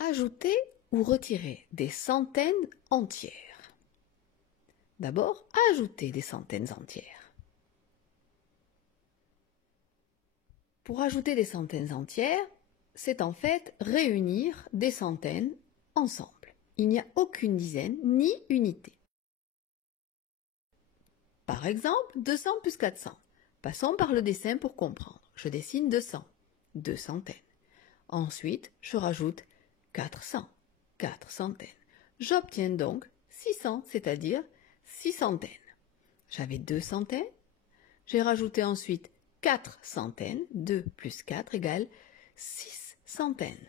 Ajouter ou retirer des centaines entières. D'abord, ajouter des centaines entières. Pour ajouter des centaines entières, c'est en fait réunir des centaines ensemble. Il n'y a aucune dizaine ni unité. Par exemple, 200 plus 400. Passons par le dessin pour comprendre. Je dessine 200, deux centaines. Ensuite, je rajoute 400, quatre centaines. J'obtiens donc 600, c'est-à-dire 6 centaines. J'avais 2 centaines. J'ai rajouté ensuite 4 centaines. 2 plus 4 égale 6 centaines.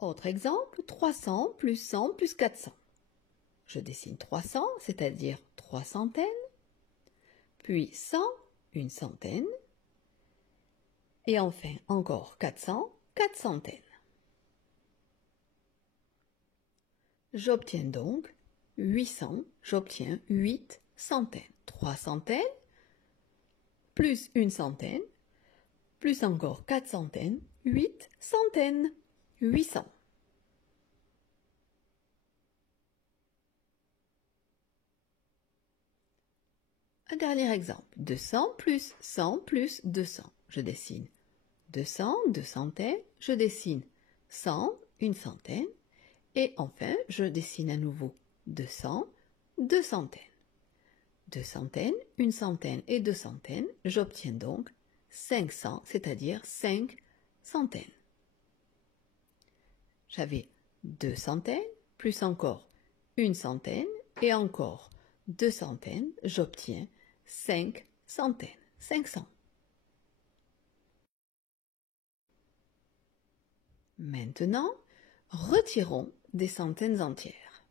Autre exemple, 300 plus 100 plus 400. Je dessine 300, c'est-à-dire 3 centaines, puis 100, une centaine, et enfin encore 400, 4 centaines. J'obtiens donc 800, j'obtiens 8 centaines. 3 centaines, plus une centaine, plus encore 4 centaines, 8 centaines, 800. Un dernier exemple, 200 plus 100 plus 200. Je dessine 200, deux centaines, je dessine 100, une centaine, et enfin, je dessine à nouveau 200, deux centaines. 2 centaines, une centaine et 2 centaines, j'obtiens donc 500, c'est-à-dire 5 centaines. J'avais 2 centaines, plus encore une centaine, et encore 2 centaines, j'obtiens 5 centaines, 500. Maintenant, retirons des centaines entières.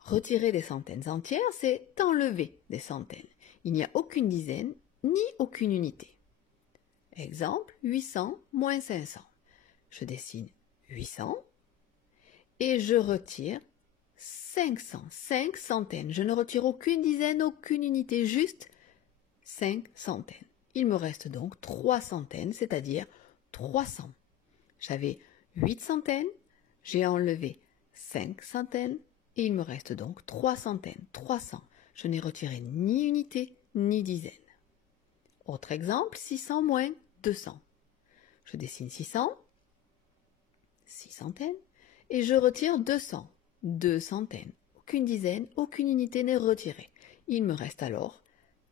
Retirer des centaines entières, c'est enlever des centaines. Il n'y a aucune dizaine ni aucune unité. Exemple, 800 moins 500. Je dessine 800 et je retire 500, 5 centaines. Je ne retire aucune dizaine, aucune unité, juste 5 centaines. Il me reste donc 3 centaines, c'est-à-dire 300. J'avais 8 centaines, j'ai enlevé 5 centaines et il me reste donc 3 centaines, 300. Je n'ai retiré ni unité ni dizaine. Autre exemple, 600 moins 200. Je dessine 600, 6 centaines, et je retire 200, 2 centaines. Aucune dizaine, aucune unité n'est retirée. Il me reste alors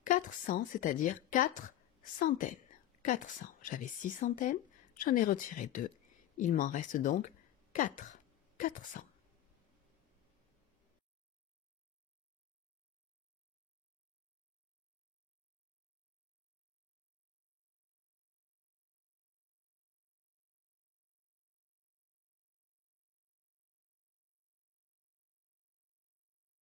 400, c'est-à-dire 4 centaines. 400. J'avais 6 centaines, j'en ai retiré 2. Il m'en reste donc 4. 400.